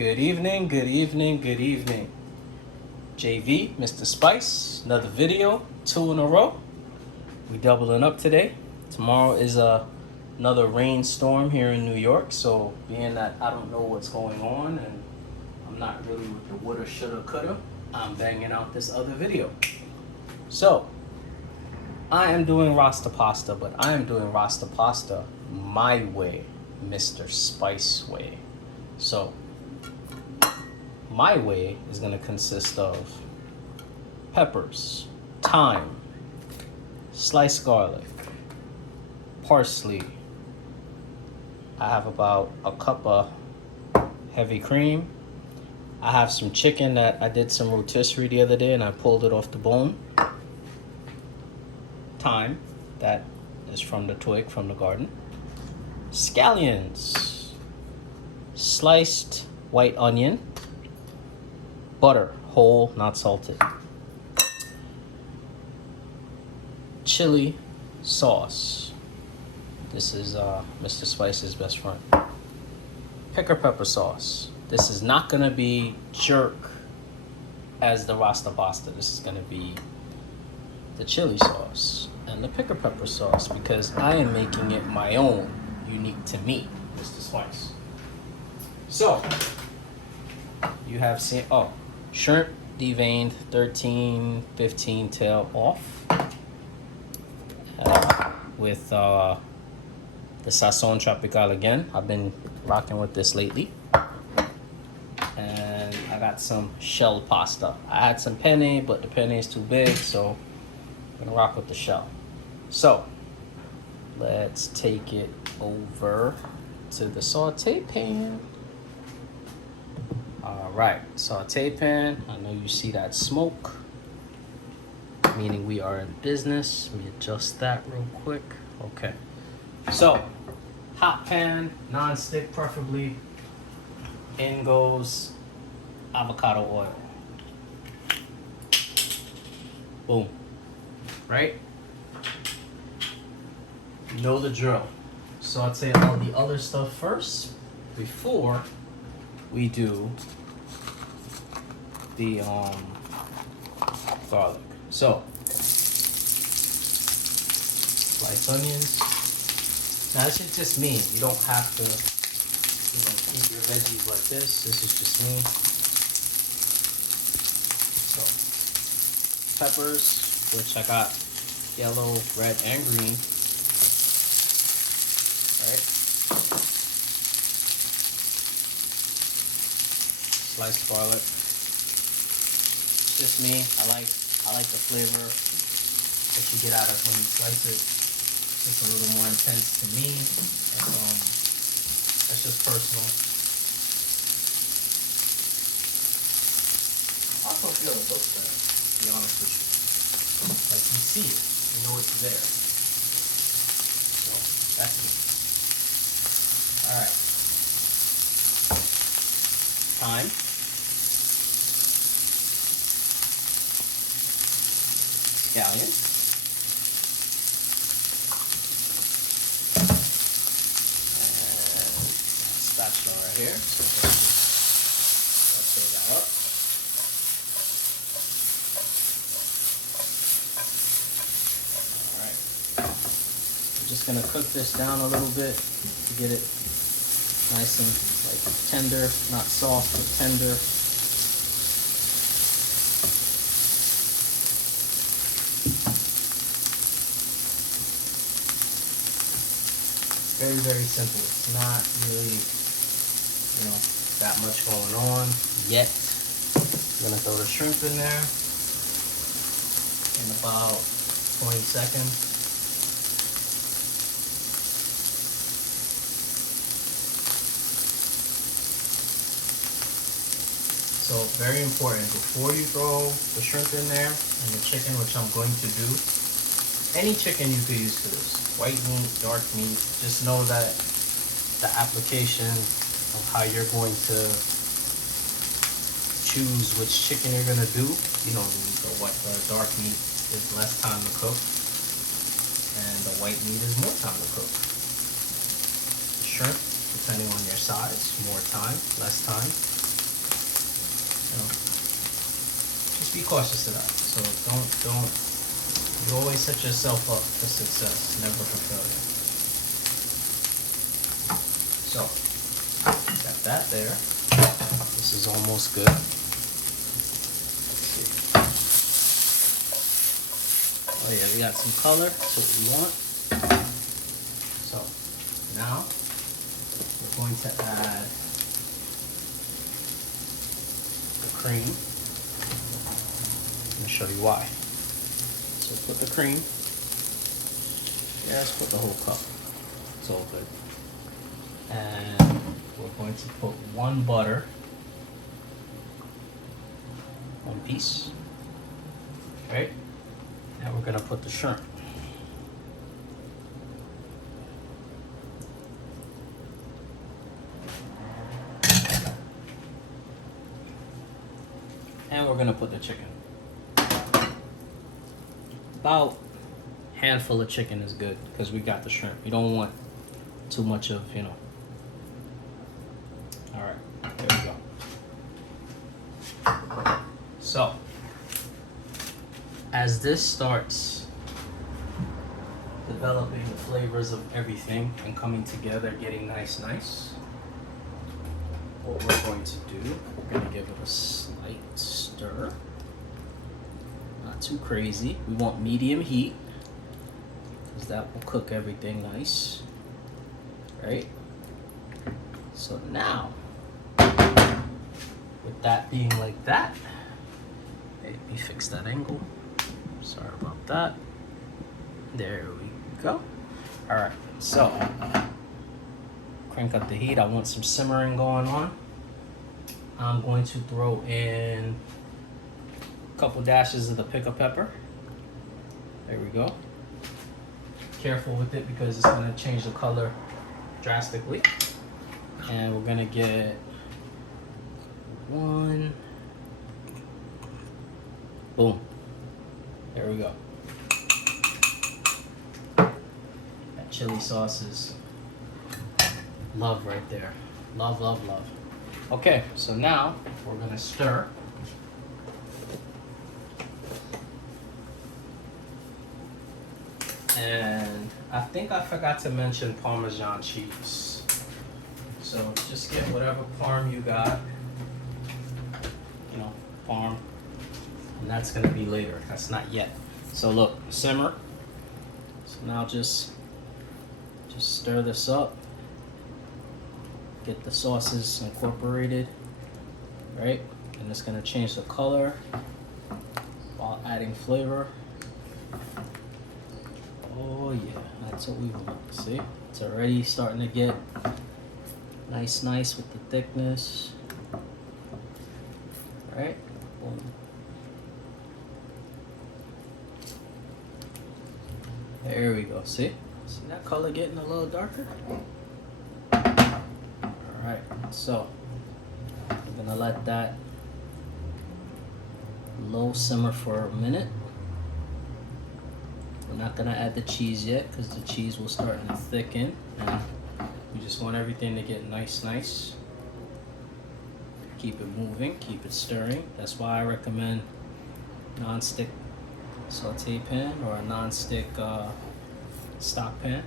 Good evening, good evening, good evening. JV, Mr. Spice, another video, 2 in a row. We doubling up today. Tomorrow is another rainstorm here in New York, so being that I don't know what's going on and I'm not really with the woulda, shoulda, coulda, I'm banging out this other video. So, I am doing Rasta Pasta, but I am doing Rasta Pasta my way, Mr. Spice way. So, my way is going to consist of peppers, thyme, sliced garlic, parsley. I have about a cup of heavy cream. I have some chicken that I did some rotisserie the other day and I pulled it off the bone. Thyme, that is from the twig from the garden. Scallions, sliced white onion, butter, whole, not salted. Chili sauce. This is Mr. Spice's best friend. Picker pepper sauce. This is not gonna be jerk as the Rasta Pasta. This is gonna be the chili sauce and the picker pepper sauce because I am making it my own, unique to me, Mr. Spice. So, you have seen, shrimp deveined, 13, 15 tail off with the Sazon Tropical again. I've been rocking with this lately. And I got some shell pasta. I had some penne, but the penne is too big, so I'm gonna rock with the shell. So, let's take it over to the saute pan. Alright, saute pan. I know you see that smoke, meaning we are in business. Let me adjust that real quick. Okay. So, hot pan, non-stick preferably. In goes avocado oil. Boom. Right? You know the drill. Saute all the other stuff first before we do the garlic. So, sliced onions. Now this is just me. You don't have to, keep your veggies like this. This is just me. So, peppers, which I got yellow, red, and green. Right? Sliced garlic. It's just me. I like the flavor that you get out of when you slice it. It's a little more intense to me. That's just personal. I also feel it looks good, to be honest with you. Like you see it, you know it's there. So that's me. Alright. Thyme. Scallions. Spatula right here. So let's throw that up. Alright. I'm just gonna cook this down a little bit to get it nice and like tender, not soft, but tender. Very, very simple. It's not really, that much going on yet. I'm gonna throw the shrimp in there in about 20 seconds. So very important, before you throw the shrimp in there and the chicken, which I'm going to do, any chicken you could use for this. White meat, dark meat, just know that the application of how you're going to choose which chicken you're gonna do. The dark meat is less time to cook, and the white meat is more time to cook. The shrimp, depending on your size, more time, less time. just be cautious of that. So don't. You always set yourself up for success, never for failure. So, got that there. This is almost good. Let's see. Oh yeah, we got some color. That's what we want. So, now we're going to add the cream. Let me show you why. So put the cream. Yeah, let's put the whole cup. It's all good. And we're going to put one butter, one piece, right? And we're gonna put the shrimp. And we're gonna put the chicken. About a handful of chicken is good because we got the shrimp. You don't want too much of, you know. All right, there we go. So, as this starts developing the flavors of everything and coming together, getting nice, what we're going to do, we're going to give it a slight stir. Not too crazy. We want medium heat because that will cook everything nice, right? So now, with that being like that, let me fix that angle. Sorry about that. There we go. All right, so crank up the heat. I want some simmering going on. I'm going to throw in a couple dashes of the pickled pepper. There we go. Careful with it because it's gonna change the color drastically. And we're gonna get one. Boom. There we go. That chili sauce is love right there. Love, love, love. Okay, so now we're gonna stir. And I think I forgot to mention Parmesan cheese. So just get whatever parm you got. You know, parm. And that's gonna be later. That's not yet. So look, simmer. So now just stir this up. Get the sauces incorporated, right? And it's gonna change the color while adding flavor. Oh yeah, that's what we want. See, it's already starting to get nice with the thickness, right? Boom. There we go. See that color getting a little darker? Alright, so I'm gonna let that low simmer for a minute. We're not gonna add the cheese yet because the cheese will start to thicken, and we just want everything to get nice. Keep it moving, keep it stirring. That's why I recommend non-stick saute pan or a non-stick stock pan.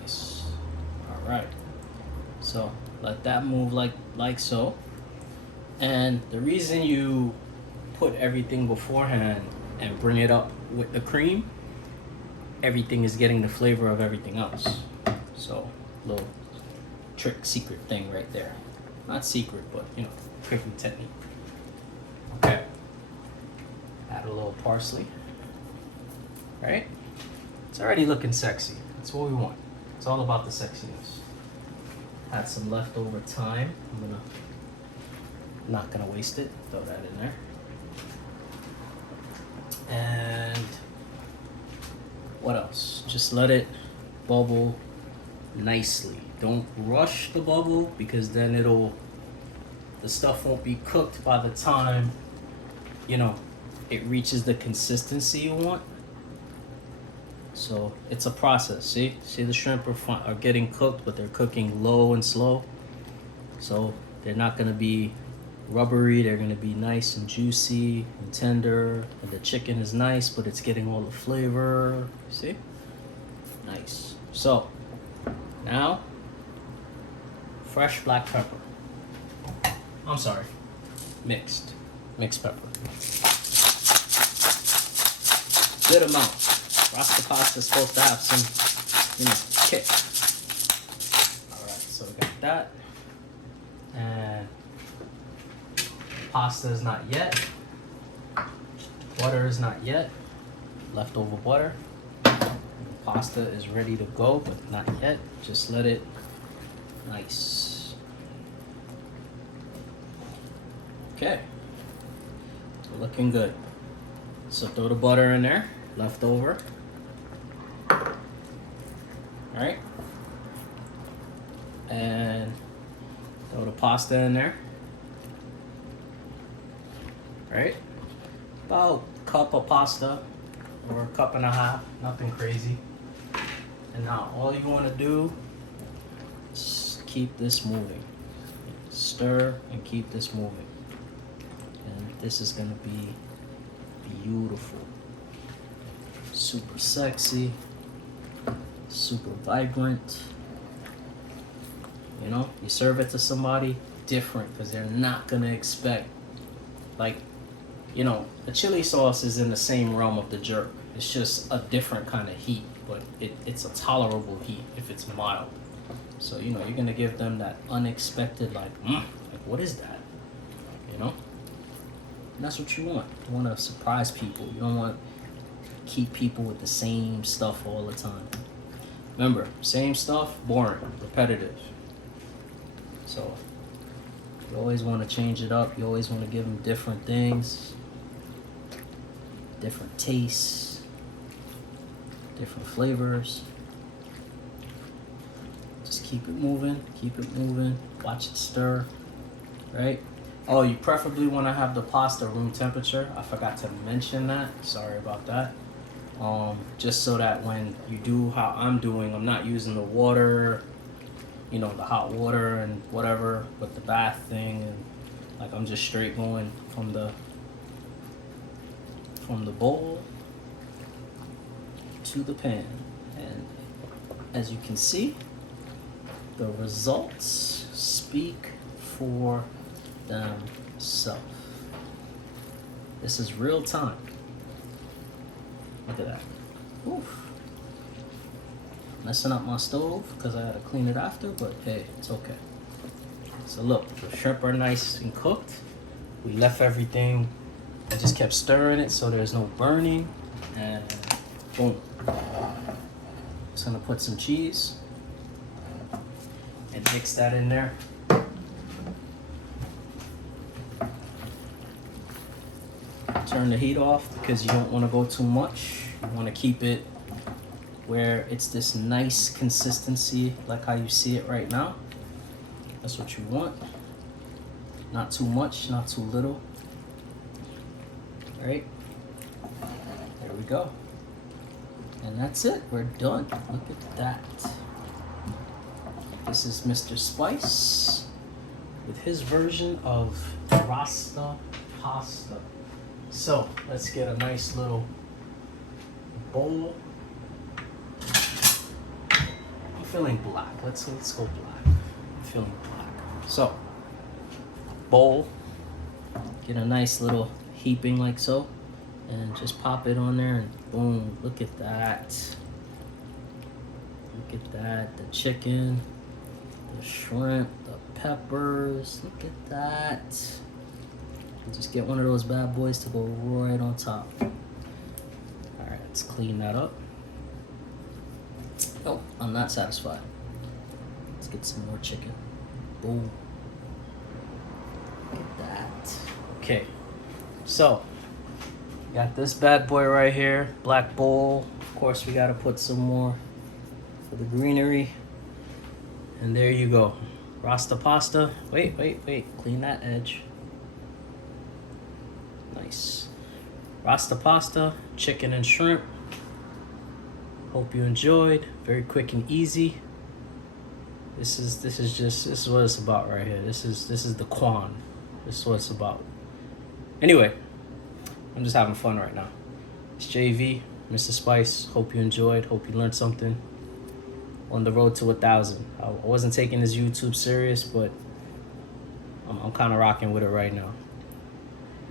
Nice. All right. So let that move like so. And the reason you put everything beforehand and bring it up with the cream, everything is getting the flavor of everything else. So little trick secret thing right there. Not secret, but you know, cooking technique. Okay. Add a little parsley. Right? It's already looking sexy. That's what we want. It's all about the sexiness. Add some leftover thyme. Not gonna waste it. Throw that in there. And what else? Just let it bubble nicely. Don't rush the bubble because then the stuff won't be cooked by the time, you know, it reaches the consistency you want. So it's a process. See the shrimp are getting cooked, but they're cooking low and slow. So They're not gonna be rubbery. They're gonna be nice and juicy and tender. And the chicken is nice, but it's getting all the flavor. See? Nice. So now, fresh black pepper. I'm sorry, mixed pepper. Good amount. Rasta Pasta is supposed to have some, kick. All right, so we got that. And pasta is not yet. Butter is not yet. Leftover butter. Pasta is ready to go, but not yet. Just let it nice. Okay. So looking good. So throw the butter in there, leftover. Alright. And throw the pasta in there. Right? About a cup of pasta or a cup and a half, nothing crazy. And now all you want to do is keep this moving. Stir and keep this moving. And this is going to be beautiful. Super sexy. Super vibrant. You know, you serve it to somebody different because they're not going to expect, like, the chili sauce is in the same realm of the jerk. It's just a different kind of heat, but it's a tolerable heat if it's mild. So, you're going to give them that unexpected, like, what is that? And that's what you want. You want to surprise people. You don't want to keep people with the same stuff all the time. Remember, same stuff, boring, repetitive. So, you always want to change it up. You always want to give them different things, different tastes, different flavors. Just keep it moving, watch it stir, right? Oh, you preferably want to have the pasta room temperature. I forgot to mention that. Sorry about that. Just so that when you do how I'm doing, I'm not using the water, the hot water and whatever, but the bath thing, and like I'm just straight going from the bowl to the pan. And as you can see, the results speak for themselves. This is real time. Look at that. Oof. Messing up my stove because I had to clean it after, but hey, it's okay. So look, the shrimp are nice and cooked. We left everything, I just kept stirring it so there's no burning, and boom. Just gonna put some cheese and mix that in there. Turn the heat off because you don't want to go too much. You want to keep it where it's this nice consistency like how you see it right now. That's what you want. Not too much, not too little. All right, there we go. And that's it, we're done. Look at that. This is Mr. Spice with his version of Rasta Pasta. So let's get a nice little bowl. I'm feeling black. Let's go black. I'm feeling black. So bowl. Get a nice little heaping like so, and just pop it on there, and boom! Look at that. Look at that. The chicken, the shrimp, the peppers. Look at that. Just get one of those bad boys to go right on top. Alright, let's clean that up. Oh, I'm not satisfied. Let's get some more chicken. Boom. Look at that. Okay, so got this bad boy right here, black bowl. Of course, we gotta put some more for the greenery. And there you go. Rasta Pasta. Wait. Clean that edge. Nice. Rasta Pasta, chicken and shrimp. Hope you enjoyed. Very quick and easy. This is what it's about right here. This is the Quan. This is what it's about. Anyway, I'm just having fun right now. It's JV, Mr. Spice. Hope you enjoyed. Hope you learned something. On the road to 1,000. I wasn't taking this YouTube serious, but I'm kind of rocking with it right now.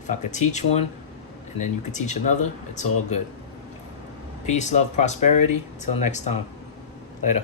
If I could teach one, and then you could teach another, it's all good. Peace, love, prosperity. Till next time. Later.